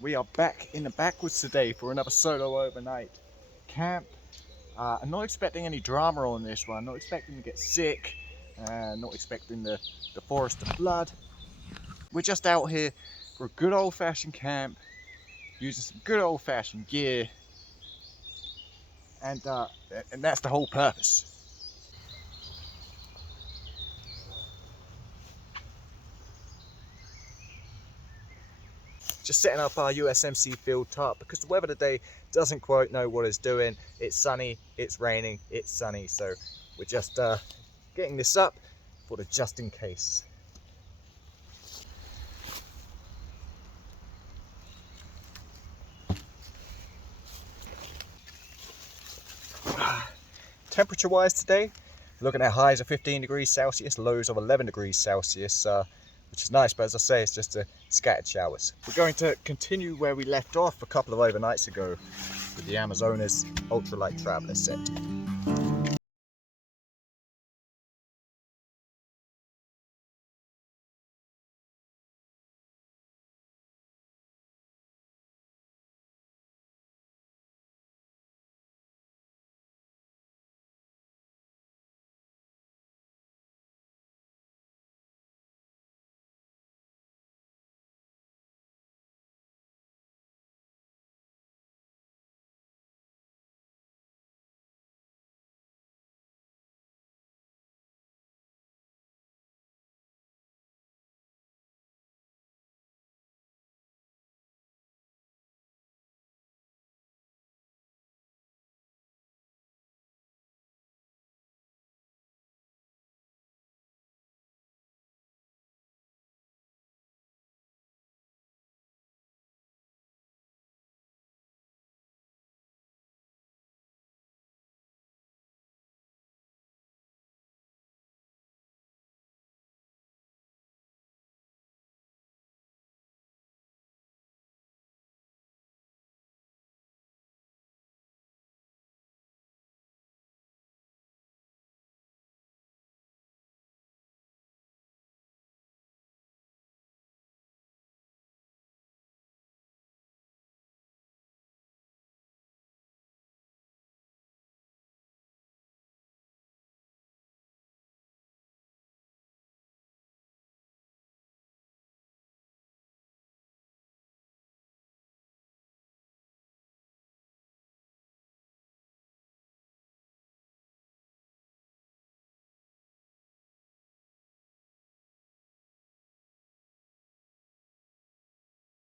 We are back in the backwoods today for another solo overnight camp. I'm not expecting any drama on this one, not expecting to get sick, not expecting the forest to flood. We're just out here for a good old-fashioned camp, using some good old-fashioned gear, and that's the whole purpose. Just setting up our USMC field tarp because the weather today doesn't quite know what it's doing. It's sunny, it's raining, it's sunny, so we're just getting this up for the just in case. Temperature wise today, looking at highs of 15 degrees Celsius, lows of 11 degrees Celsius, which is nice, but as I say, it's just scattered showers. We're going to continue where we left off a couple of overnights ago with the Amazonas Ultralight Traveler set.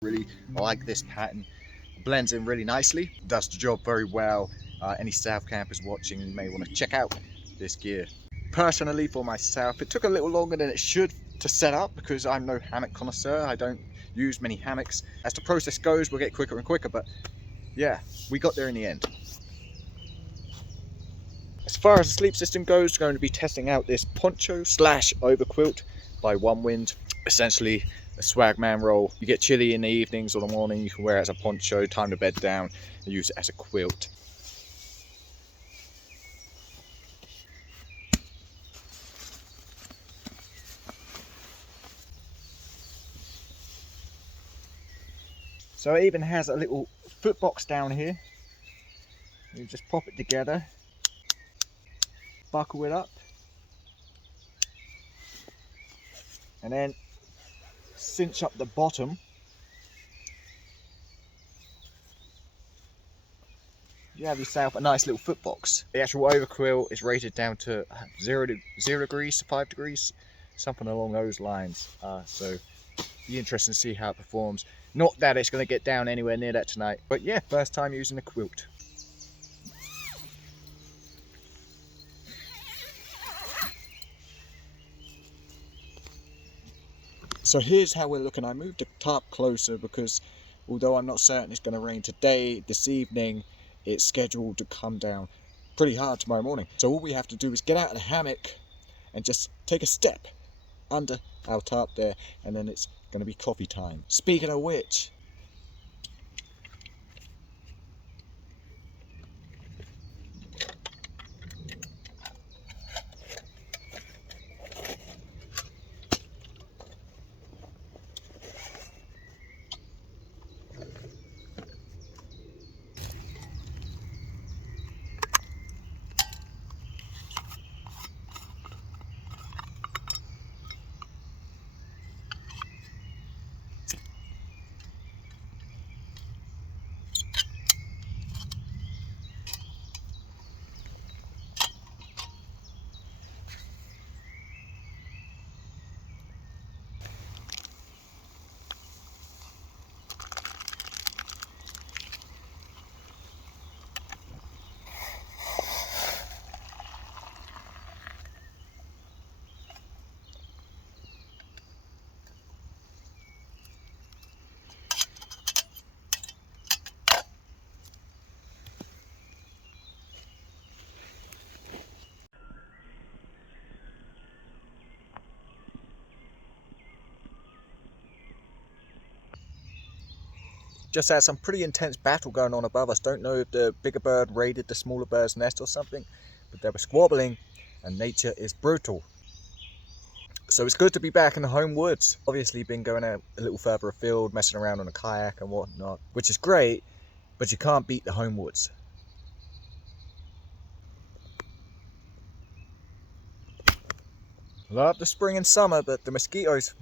Really, I like this pattern. It blends in really nicely, does the job very well. Any South campers watching may want to check out this gear. Personally, for myself, it took a little longer than it should to set up because I'm no hammock connoisseur. I don't use many hammocks. As the process goes, we'll get quicker and quicker, but yeah, we got there in the end. As far as the sleep system goes, we're going to be testing out this poncho slash overquilt by Onewind. Essentially a swagman roll. You get chilly in the evenings or the morning, you can wear it as a poncho, time to bed down, and use it as a quilt. So it even has a little foot box down here. You just pop it together, buckle it up, and then cinch up the bottom. You have yourself a nice little foot box. The actual overquilt is rated down to 0 degrees to 5 degrees, something along those lines. So be interesting to see how it performs. Not that it's going to get down anywhere near that tonight, but yeah, first time using a quilt. So here's how we're looking. I moved the tarp closer because although I'm not certain it's going to rain today, this evening it's scheduled to come down pretty hard tomorrow morning. So all we have to do is get out of the hammock and just take a step under our tarp there, and then it's going to be coffee time. Speaking of which, Just had some pretty intense battle going on above us. Don't know if the bigger bird raided the smaller bird's nest or something, but they were squabbling, and nature is brutal. So it's good to be back in the home woods. Obviously been going out a little further afield, messing around on a kayak and whatnot, which is great, but you can't beat the home woods. Love the spring and summer, but the mosquitoes.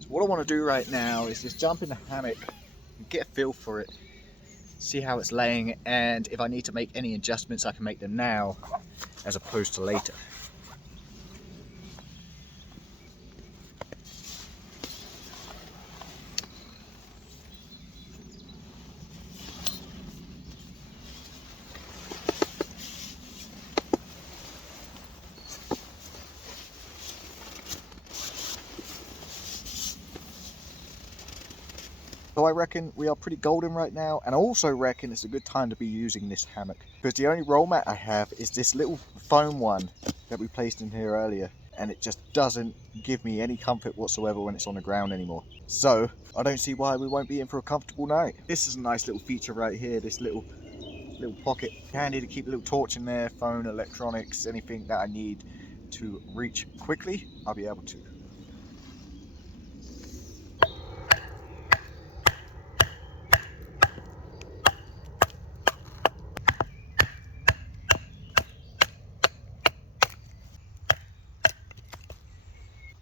So what I want to do right now is just jump in the hammock and get a feel for it, see how it's laying, and if I need to make any adjustments I can make them now as opposed to later. So I reckon we are pretty golden right now, and I also reckon it's a good time to be using this hammock, because the only roll mat I have is this little foam one that we placed in here earlier, and it just doesn't give me any comfort whatsoever when it's on the ground anymore. So I don't see why we won't be in for a comfortable night. This is a nice little feature right here, this little pocket, handy to keep a little torch in there, phone, electronics, anything that I need to reach quickly, I'll be able to.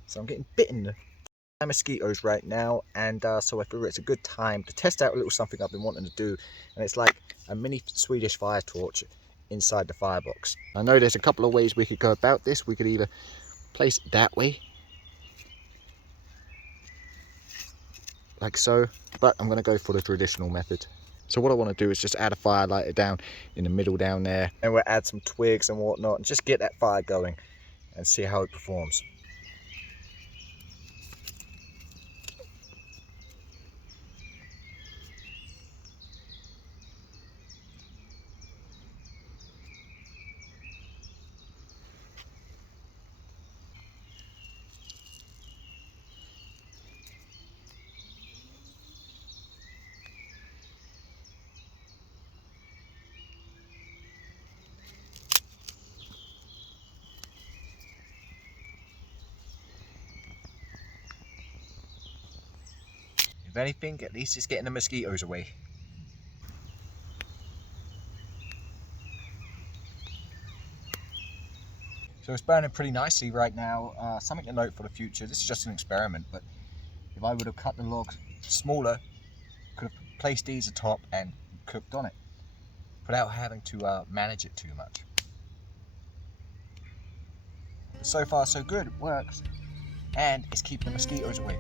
So I'm getting bitten by mosquitoes right now, and so I figure it's a good time to test out a little something I've been wanting to do, and it's like a mini Swedish fire torch inside the firebox. I know there's a couple of ways we could go about this. We could either place it that way, like so, but I'm going to go for the traditional method. So what I want to do is just add a fire lighter down in the middle down there, and we'll add some twigs and whatnot, and just get that fire going and see how it performs. If anything, at least it's getting the mosquitoes away. So it's burning pretty nicely right now. Something to note for the future, this is just an experiment, but if I would have cut the log smaller, could have placed these atop and cooked on it without having to manage it too much. But so far so good, it works, and it's keeping the mosquitoes away.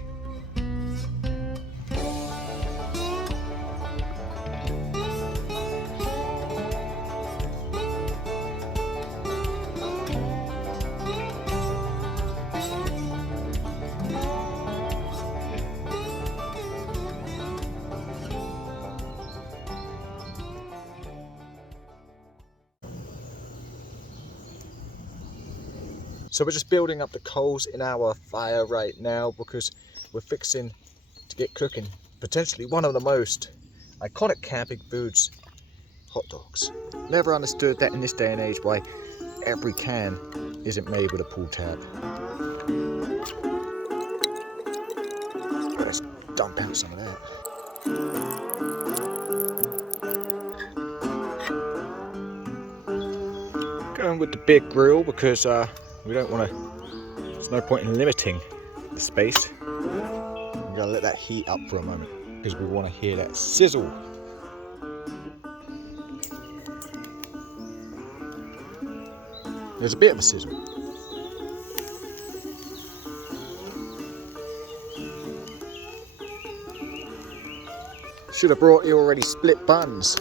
So we're just building up the coals in our fire right now because we're fixing to get cooking potentially one of the most iconic camping foods, hot dogs. Never understood that in this day and age why every can isn't made with a pull tab. Let's dump out some of that. Going with the big grill because we don't want to, there's no point in limiting the space. I'm going to let that heat up for a moment because we want to hear that sizzle. There's a bit of a sizzle. Should have brought you already split buns.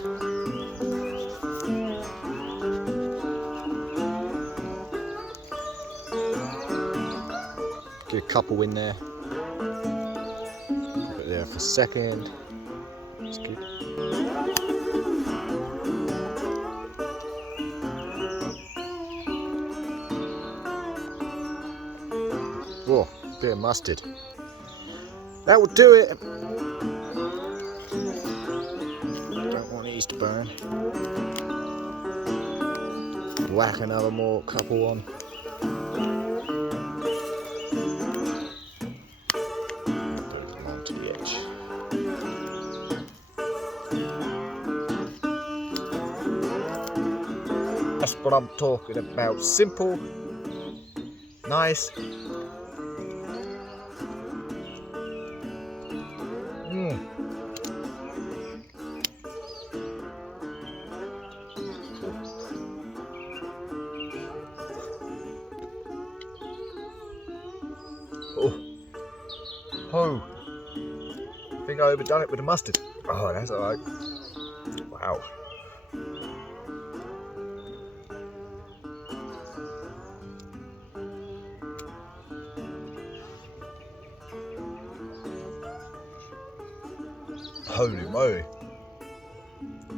Get a couple in there. Put it there for a second. That's good. Oh, bit of mustard. That will do it. these to burn. Whack another more couple on. Move them onto the edge. That's what I'm talking about. Simple, nice. Oh, I think I overdone it with the mustard. Oh, that's alright. Wow. Holy moly.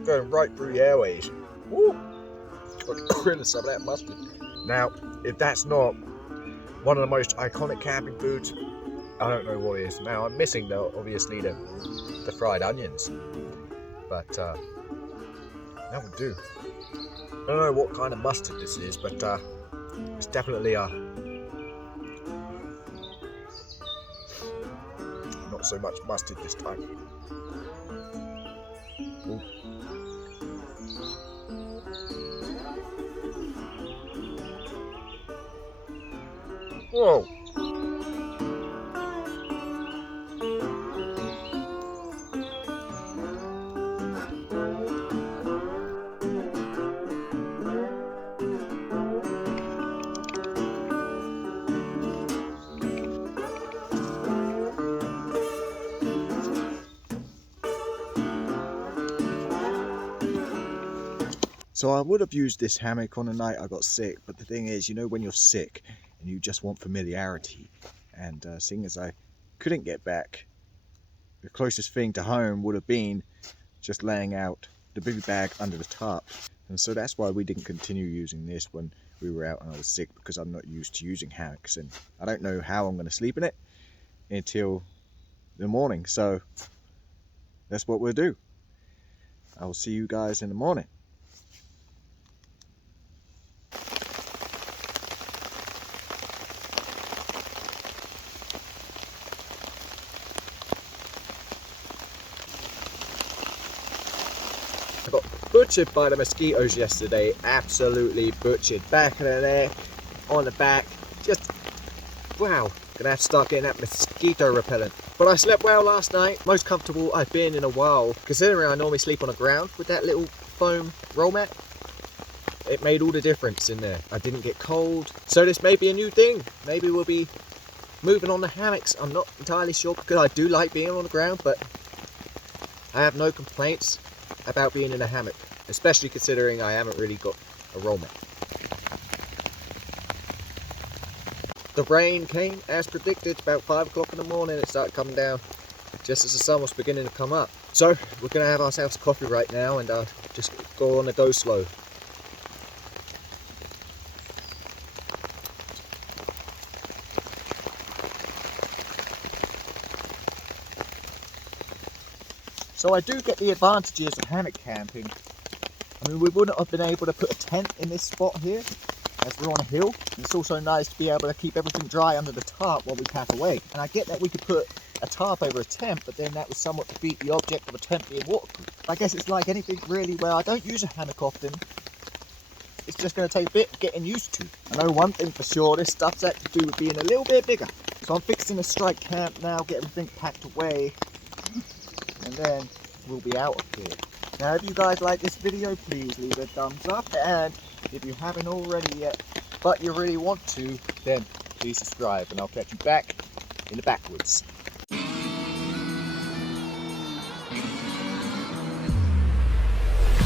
Going right through the airways. Woo! Got rid of some of that mustard. Now, if that's not one of the most iconic camping foods, I don't know what it is. Now, I'm missing, though, obviously, the fried onions. But, that would do. I don't know what kind of mustard this is, but it's definitely not so much mustard this time. Ooh. Whoa! So I would have used this hammock on the night I got sick, but the thing is, you know, when you're sick and you just want familiarity, and seeing as I couldn't get back, the closest thing to home would have been just laying out the bivy bag under the tarp. And so that's why we didn't continue using this when we were out and I was sick, because I'm not used to using hammocks and I don't know how I'm going to sleep in it until the morning. So that's what we'll do. I will see you guys in the morning. I got butchered by the mosquitoes yesterday, absolutely butchered. Back of the neck, on the back, just wow. Gonna have to start getting that mosquito repellent. But I slept well last night, most comfortable I've been in a while, considering I normally sleep on the ground with that little foam roll mat. It made all the difference in there. I didn't get cold, so this may be a new thing. Maybe we'll be moving on to hammocks. I'm not entirely sure, because I do like being on the ground, but I have no complaints about being in a hammock, especially considering I haven't really got a roll mat. The rain came as predicted. About 5 o'clock in the morning it started coming down, just as the sun was beginning to come up. So we're going to have ourselves a coffee right now and just go on the go slow. So I do get the advantages of hammock camping. I mean, we wouldn't have been able to put a tent in this spot here, as we're on a hill. It's also nice to be able to keep everything dry under the tarp while we pack away. And I get that we could put a tarp over a tent, but then that would somewhat defeat the object of a tent being waterproof. I guess it's like anything really where I don't use a hammock often. It's just going to take a bit of getting used to. I know one thing for sure, this stuff's had to do with being a little bit bigger. So I'm fixing a strike camp now, get everything packed away, and then we'll be out of here. Now if you guys like this video, please leave a thumbs up, and if you haven't already yet but you really want to, then please subscribe, and I'll catch you back in the backwoods.